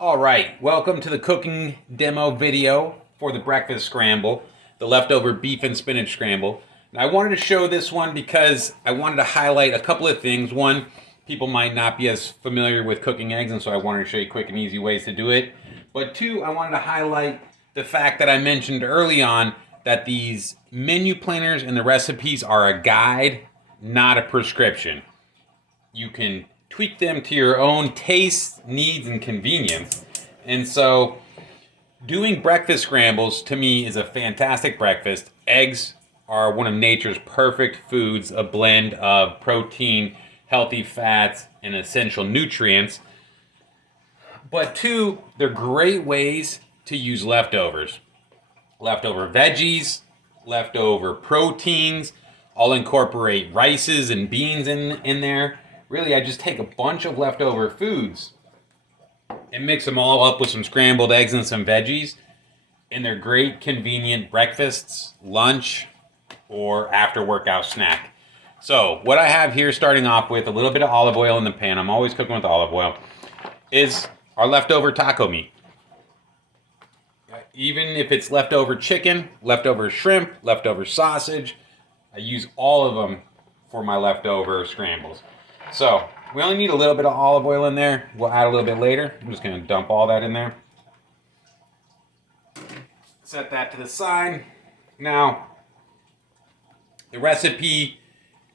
All right, welcome to the cooking demo video for the breakfast scramble, the leftover beef and spinach scramble. And I wanted to show this one because I wanted to highlight a couple of things. One, people might not be as familiar with cooking eggs, and so I wanted to show you quick and easy ways to do it. But two, I wanted to highlight the fact that I mentioned early on that these menu planners and the recipes are a guide, not a prescription. You can tweak them to your own taste, needs, and convenience. And so, doing breakfast scrambles to me is a fantastic breakfast. Eggs are one of nature's perfect foods, a blend of protein, healthy fats, and essential nutrients. But two, they're great ways to use leftovers. Leftover veggies, leftover proteins. I'll incorporate rices and beans in there. Really, I just take a bunch of leftover foods and mix them all up with some scrambled eggs and some veggies. And they're great, convenient breakfasts, lunch, or after workout snack. So, what I have here, starting off with a little bit of olive oil in the pan, I'm always cooking with olive oil, is our leftover taco meat. Even if it's leftover chicken, leftover shrimp, leftover sausage, I use all of them for my leftover scrambles. So, we only need a little bit of olive oil in there. We'll add a little bit later. I'm just going to dump all that in there. Set that to the side. Now, the recipe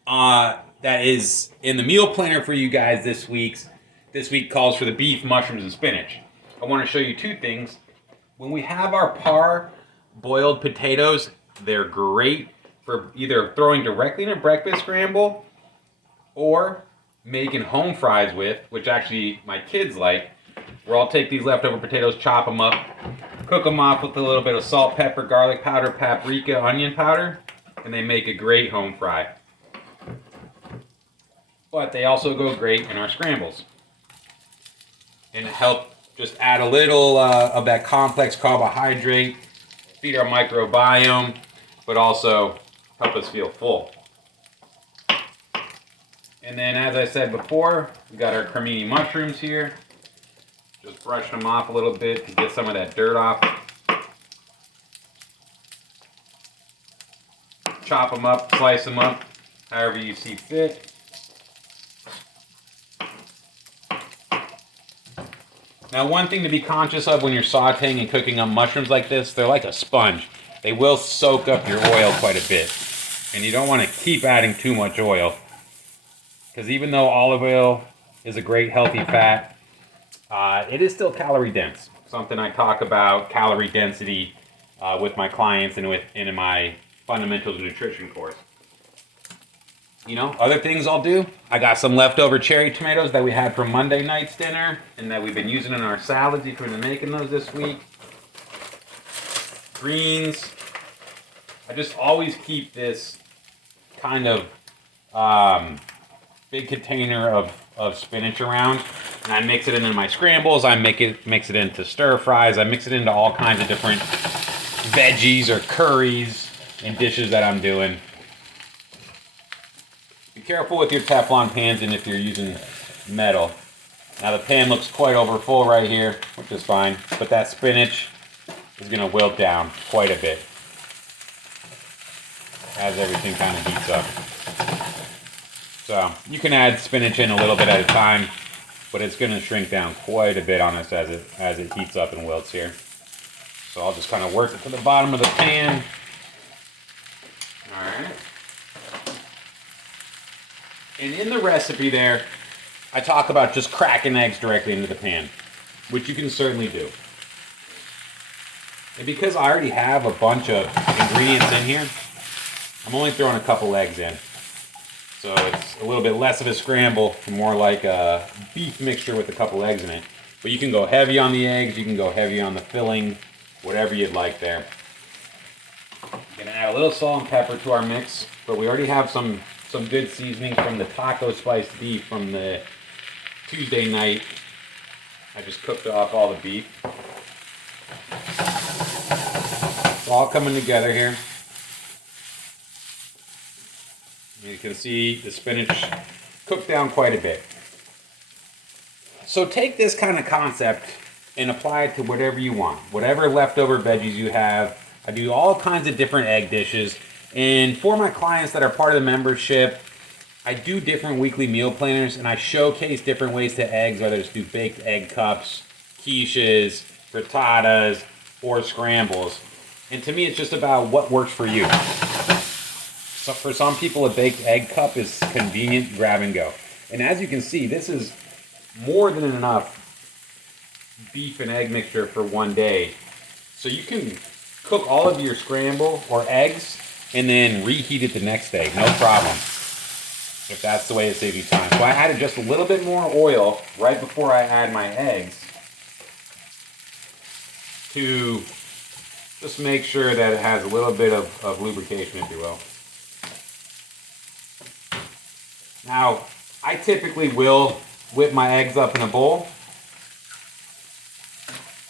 that is in the meal planner for you guys this week calls for the beef, mushrooms, and spinach. I want to show you two things. When we have our par boiled potatoes, they're great for either throwing directly in a breakfast scramble or making home fries with, which actually my kids like, where I'll take these leftover potatoes, chop them up, cook them off with a little bit of salt, pepper, garlic powder, paprika, onion powder, and they make a great home fry. But they also go great in our scrambles. And help just add a little of that complex carbohydrate, feed our microbiome, but also help us feel full. And then, as I said before, we got our cremini mushrooms here. Just brush them off a little bit to get some of that dirt off. Chop them up, slice them up, however you see fit. Now, one thing to be conscious of when you're sauteing and cooking up mushrooms like this, they're like a sponge. They will soak up your oil quite a bit. And you don't want to keep adding too much oil. Because even though olive oil is a great healthy fat, it is still calorie dense. Something I talk about, calorie density, with my clients and in my fundamentals of nutrition course. You know, other things I'll do. I got some leftover cherry tomatoes that we had from Monday night's dinner and that we've been using in our salads if we've been making those this week. Greens. I just always keep this kind of big container of spinach around, and I mix it into my scrambles. I mix it into stir fries. I mix it into all kinds of different veggies or curries and dishes that I'm doing. Be careful with your Teflon pans and if you're using metal. Now the pan looks quite overfull right here, which is fine, but that spinach is going to wilt down quite a bit as everything kind of heats up. So you can add spinach in a little bit at a time, but it's going to shrink down quite a bit on us as it heats up and wilts here. So I'll just kind of work it to the bottom of the pan. All right. And in the recipe there, I talk about just cracking eggs directly into the pan, which you can certainly do. And because I already have a bunch of ingredients in here, I'm only throwing a couple eggs in. So it's a little bit less of a scramble, more like a beef mixture with a couple eggs in it. But you can go heavy on the eggs, you can go heavy on the filling, whatever you'd like there. Gonna add a little salt and pepper to our mix, but we already have some good seasoning from the taco spiced beef from the Tuesday night. I just cooked off all the beef. It's all coming together here. You can see the spinach cooked down quite a bit. So take this kind of concept and apply it to whatever you want. Whatever leftover veggies you have. I do all kinds of different egg dishes. And for my clients that are part of the membership, I do different weekly meal planners, and I showcase different ways to eggs, whether it's do baked egg cups, quiches, frittatas, or scrambles. And to me, it's just about what works for you. So for some people, a baked egg cup is convenient, grab and go. And as you can see, this is more than enough beef and egg mixture for one day. So you can cook all of your scramble or eggs and then reheat it the next day, no problem. If that's the way it saves you time. So I added just a little bit more oil right before I add my eggs to just make sure that it has a little bit of lubrication, if you will. Now, I typically will whip my eggs up in a bowl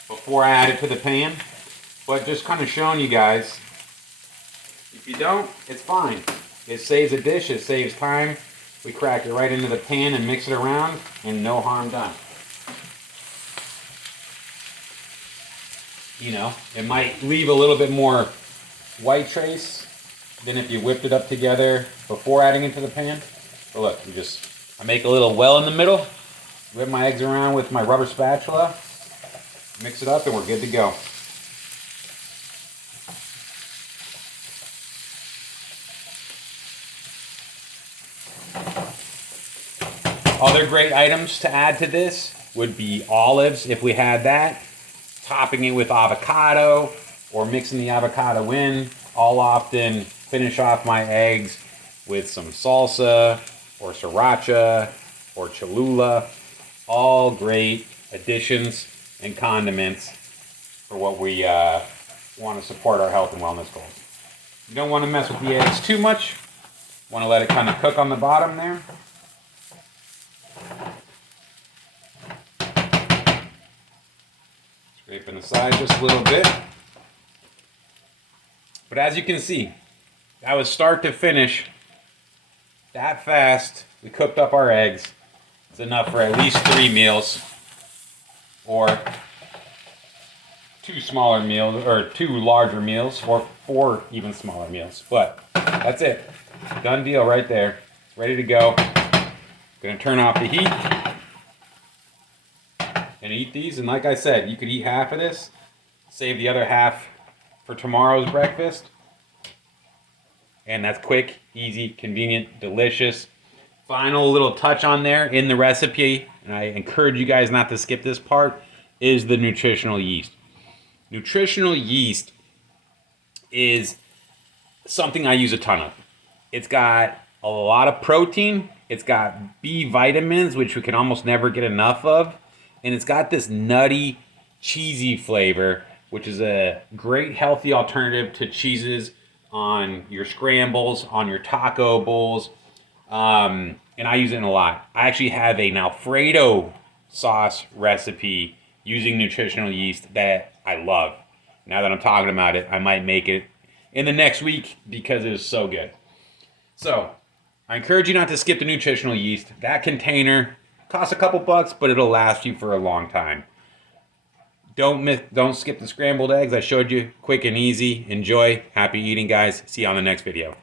before I add it to the pan, but just kind of showing you guys, if you don't, it's fine. It saves a dish, it saves time. We crack it right into the pan and mix it around, and no harm done. You know, it might leave a little bit more white trace than if you whipped it up together before adding it to the pan. But look, I make a little well in the middle, whip my eggs around with my rubber spatula, mix it up, and we're good to go. Other great items to add to this would be olives, if we had that, topping it with avocado, or mixing the avocado in. I'll often finish off my eggs with some salsa, or sriracha, or Cholula. All great additions and condiments for what we want to support our health and wellness goals. You don't want to mess with the eggs too much. Want to let it kind of cook on the bottom there. Scraping the side just a little bit. But as you can see, that was start to finish. That fast, we cooked up our eggs. It's enough for at least 3 meals, or 2 smaller meals, or 2 larger meals, or 4 even smaller meals. But that's it. Done deal right there. It's ready to go. Gonna turn off the heat and eat these. And like I said, you could eat half of this, save the other half for tomorrow's breakfast. And that's quick, easy, convenient, delicious. Final little touch on there in the recipe, and I encourage you guys not to skip this part, is the nutritional yeast. Nutritional yeast is something I use a ton of. It's got a lot of protein, it's got B vitamins, which we can almost never get enough of, and it's got this nutty, cheesy flavor, which is a great healthy alternative to cheeses on your scrambles, on your taco bowls, and I use it in a lot. I actually have an Alfredo sauce recipe using nutritional yeast that I love. Now that I'm talking about it, I might make it in the next week because it is so good. So, I encourage you not to skip the nutritional yeast. That container costs a couple bucks, but it'll last you for a long time. Don't skip the scrambled eggs. I showed you, quick and easy. Enjoy. Happy eating, guys. See you on the next video.